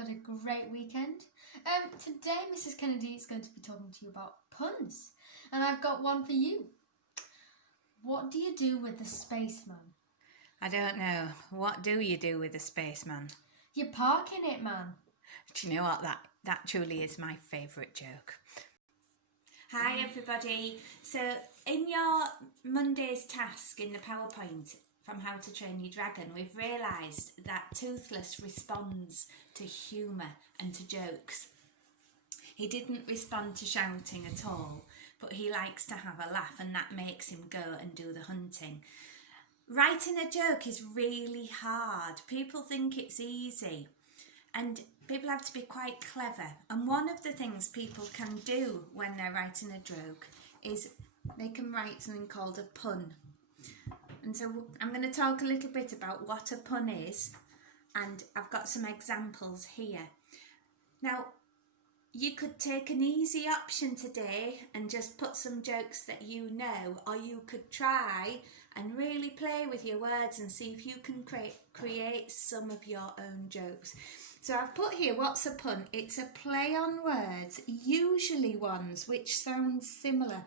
had a great weekend. Today, Mrs. Kennedy is going to be talking to you about puns, and I've got one for you. What do you do with the spaceman? I don't know. What do you do with a spaceman? You park in it, man. Do you know what? That truly is my favourite joke. Hi everybody. So in your Monday's task in the PowerPoint from How to Train Your Dragon, we've realised that Toothless responds to humour and to jokes. He didn't respond to shouting at all, but he likes to have a laugh, and that makes him go and do the hunting. Writing a joke is really hard. People think it's easy, and people have to be quite clever. And one of the things people can do when they're writing a joke is they can write something called a pun. And so I'm going to talk a little bit about what a pun is, and I've got some examples here. Now, you could take an easy option today and just put some jokes that you know, or you could try and really play with your words and see if you can create some of your own jokes. So I've put here, what's a pun? It's a play on words, usually ones which sound similar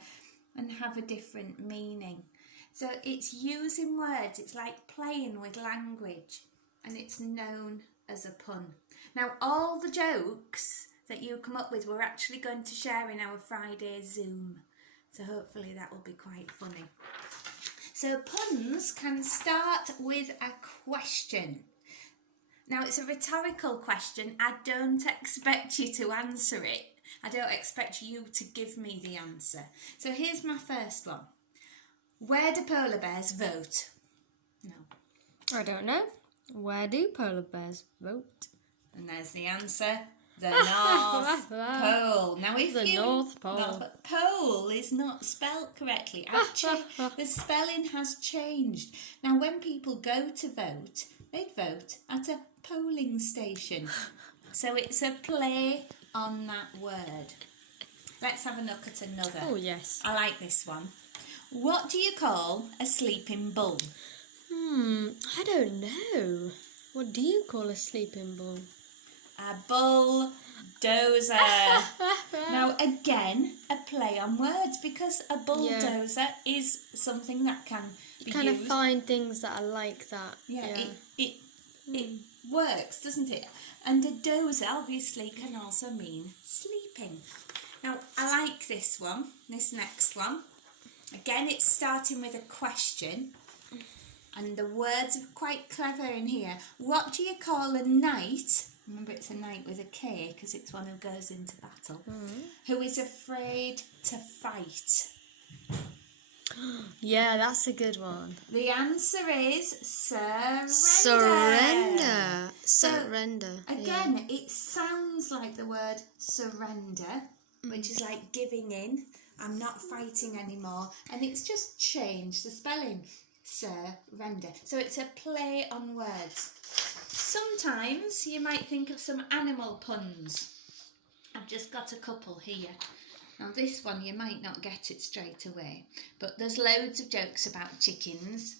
and have a different meaning. So it's using words, it's like playing with language, and it's known as a pun. Now, all the jokes that you come up with we're actually going to share in our Friday Zoom, so hopefully that will be quite funny. So puns can start with a question. Now, it's a rhetorical question. I don't expect you to answer it. I don't expect you to give me the answer. So here's my first one. Where do polar bears vote? No. I don't know. Where do polar bears vote? And there's the answer. The North Pole. Now, if the North Pole. Pole is not spelt correctly. The spelling has changed. Now, when people go to vote, they'd vote at a polling station. So it's a play on that word. Let's have a look at another. Oh, yes. I like this one. What do you call a sleeping bull? I don't know. What do you call a sleeping bull? A bulldozer. Now, again, a play on words, because a bulldozer is something that can be kind used. of find things that are like that. It works, doesn't it? And a dozer obviously can also mean sleeping. Now, I like this one, this next one. Again, it's starting with a question, and the words are quite clever in here. What do you call a knight? Remember, it's a knight with a K because it's one who goes into battle. Who is afraid to fight? Yeah, that's a good one. The answer is surrender. Surrender. Again, it sounds like the word surrender, which is like giving in. I'm not fighting anymore. And it's just changed the spelling. Surrender. So it's a play on words. Sometimes you might think of some animal puns. I've just got a couple here. Now, this one you might not get it straight away, but there's loads of jokes about chickens.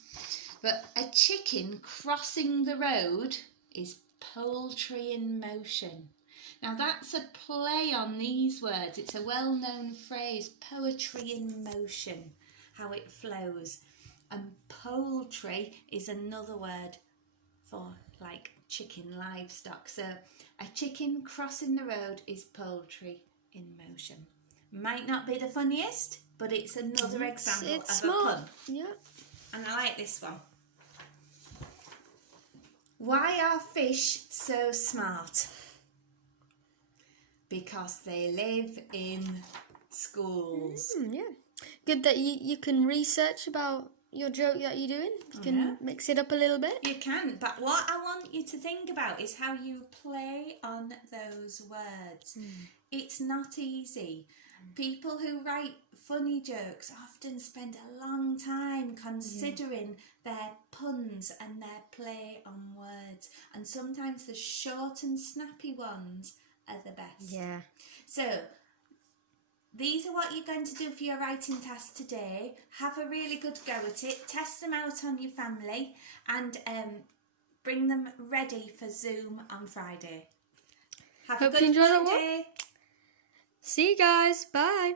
But a chicken crossing the road is poultry in motion. Now, that's a play on these words. It's a well-known phrase, poetry in motion, how it flows. And poultry is another word for like chicken, livestock. So a chicken crossing the road is poultry in motion. Might not be the funniest, but it's another example of smart. a pun. Yeah. And I like this one. Why are fish so smart? Because they live in schools. Yeah. Good that you can research about your joke that you're doing. You can mix it up a little bit. You can, but what I want you to think about is how you play on those words. It's not easy. People who write funny jokes often spend a long time considering their puns and their play on words. And sometimes the short and snappy ones are the best. Yeah. So, these are what you're going to do for your writing task today. Have a really good go at it. Test them out on your family and bring them ready for Zoom on Friday. Have Hope a you good enjoyed that one. Monday. See you guys. Bye.